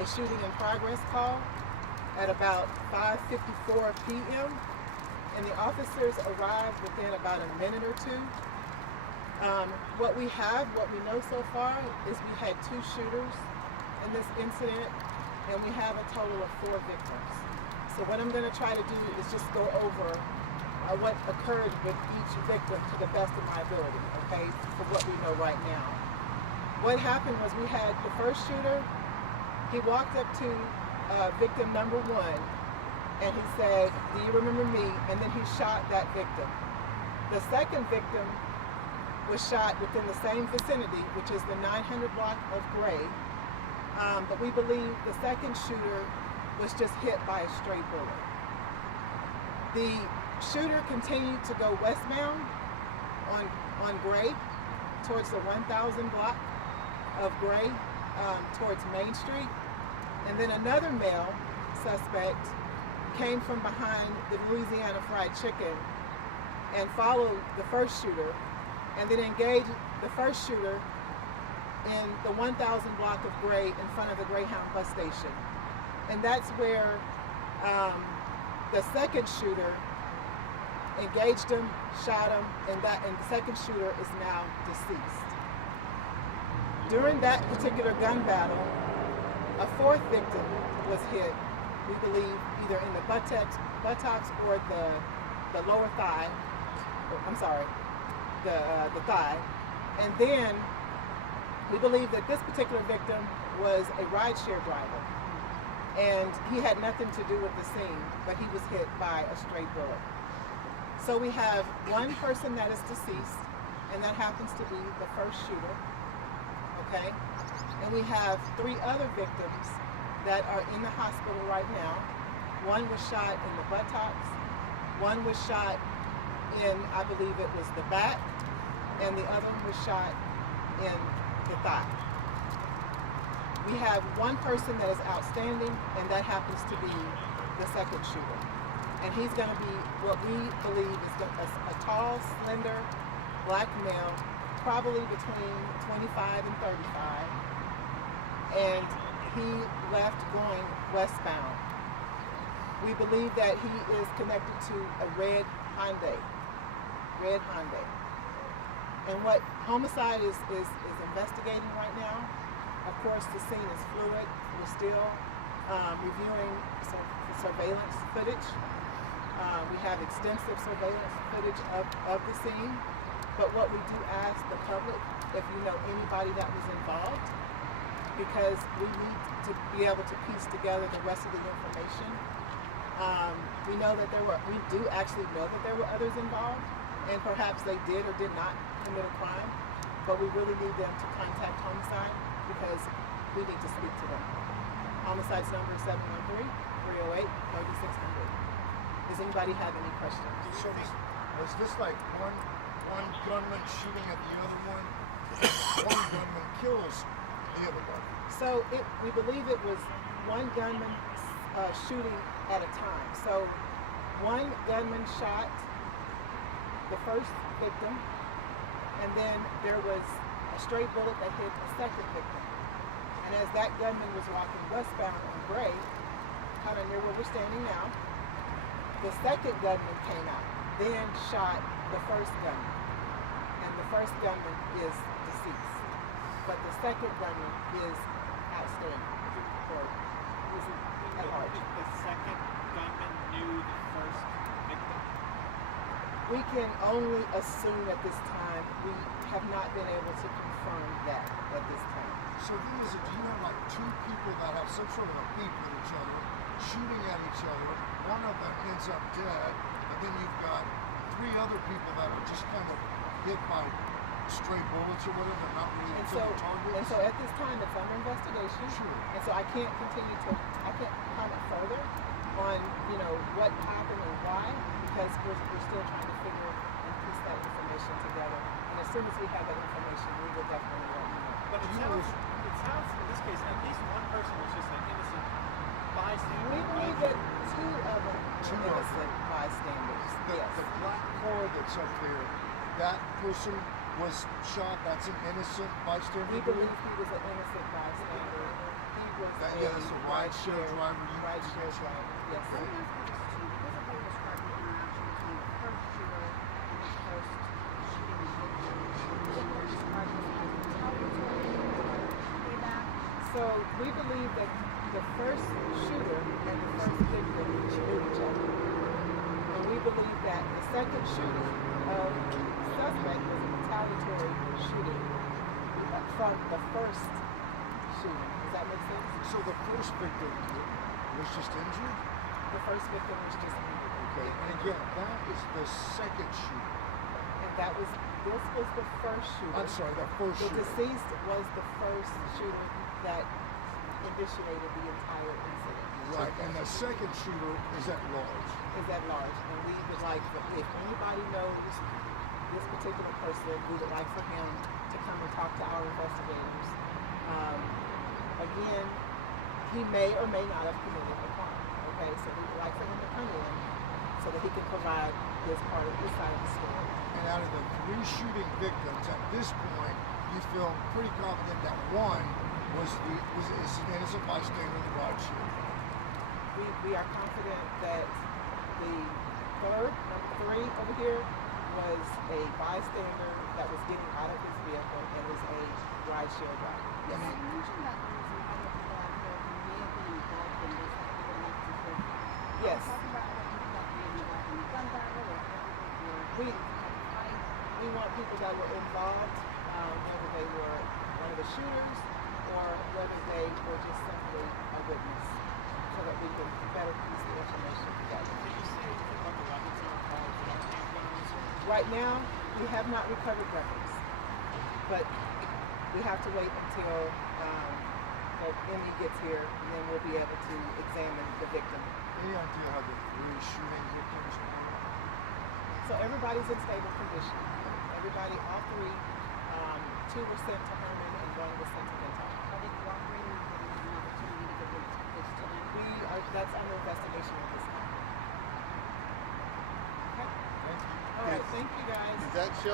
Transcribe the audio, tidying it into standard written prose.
a shooting in progress call at about 5:54 p.m. and the officers arrived within about a minute or two. What we know so far is we had 2 shooters in this incident, and we have a total of 4 victims. So what I'm going to try to do is just go over what occurred with each victim to the best of my ability, okay, for what we know right now. What happened was we had the first shooter, he walked up to victim number 1, and he said, "Do you remember me?" And then he shot that victim. The second victim was shot within the same vicinity, which is the 900 block of Gray, but we believe the second shooter was just hit by a stray bullet. The shooter continued to go westbound on Gray towards the 1000 block of Gray towards Main Street, and then another male suspect came from behind the Louisiana Fried Chicken and followed the first shooter, and then engaged the first shooter in the 1000 block of Gray in front of the Greyhound bus station. And that's where the second shooter engaged him, shot him, and the second shooter is now deceased. During that particular gun battle, a 4th victim was hit, we believe, either in the buttocks or the lower thigh, the thigh. And then we believe that this particular victim was a rideshare driver, and he had nothing to do with the scene, but he was hit by a stray bullet. So we have 1 person that is deceased, and that happens to be the first shooter, okay? And we have 3 other victims that are in the hospital right now. 1 was shot in the buttocks, 1 was shot in, I believe it was the back, and the other one was shot in the thigh. We have 1 person that is outstanding, and that happens to be the second shooter. And he's going to be what we believe is a tall, slender, black male, probably between 25 and 35. And he left going westbound. We believe that he is connected to a red Hyundai. And what homicide is investigating right now, of course, the scene is fluid. We're still reviewing some surveillance footage. We have extensive surveillance footage of the scene. But what we do ask the public, if you know anybody that was involved, because we need to be able to piece together the rest of the information. We do actually know that there were others involved, and perhaps they did or did not commit a crime, but we really need them to contact homicide because we need to speak to them. Homicide's number is 713-308-3600. Does anybody have any questions? So was this like one gunman shooting at the other one? One gunman kills the other one. So we believe it was 1 gunman shooting at a time. So 1 gunman shot the first victim, and then there was a stray bullet that hit the second victim. And as that gunman was walking westbound on Gray, kind of near where we're standing now, the second gunman came out, then shot the first gunman. And the first gunman is deceased. But the second gunman is outstanding, or is at large. The second gunman knew the first victim? We can only assume at this time. We have not been able to confirm that at this time. So do you have like 2 people that have some sort of a beef with each other, shooting at each other, one of them ends up dead, and then you've got 3 other people that are just kind of hit by stray bullets or whatever, not really killing targets? And so at this time it's under investigation. Sure. And so I can't comment further on, what happened and why, because we're still trying to figure and piece that information together. And as soon as we have that information, we will definitely let you know. But it sounds in this case, at least 1 person was just an innocent bystander. We believe that 2 of them were innocent bystanders. Yes. The black car that's up there, that person was shot, that's an innocent bystander? We believe he was an innocent bystander. He was The Yeah, that's a rideshare driver. Rideshare driver. Yes. Let me ask you this too, because of how you described the interaction between the first shooter and the first shooting victim, is it more described as retaliatory or payback? So we believe that the first shooter and the first victim knew each other. And we believe that the second shooting of the suspect was a retaliatory shooting from the first shooting. Does that make sense? So the first victim was just injured? The first victim was just injured. Okay, and again, that is the second shooter. And this was the first shooter. I'm sorry, the first The shooter. deceased was the first shooter that initiated the entire incident. Right, and the second shooter is at large. Is at large. And we would like, if anybody knows this particular person, we would like for him to come and talk to our investigators. Again, he may or may not have committed a crime. Okay, so we would like for him to come in so that he can provide his part of his side of the story. And out of the 3 shooting victims, at this point, you feel pretty confident that one is an innocent bystander in the rideshare. We are confident that the third, number 3 over here, was a bystander that was getting out of his vehicle and was a rideshare driver. You mentioned that there were some other people out there who may have been involved in this particular incident. Yes. Talking about other people that may be involved in the gun battle or everything or fight. We want people that were involved, whether they were one of the shooters or whether they were just simply a witness, so that we can better piece the information together. Did you say anything about the weapons that were called for that handguns or? Right now, we have not recovered weapons, but we have to wait until the ME gets here, and then we'll be able to examine the victim. Any idea how the 3 shooting victims were? So everybody's in stable condition. Everybody, all 3, 2 were sent to Herman and 1 was sent to Denton. Are they cooperating or is there an opportunity to get this to them? That's under investigation at this time. Okay? Thank you. All right, thank you guys. Is that show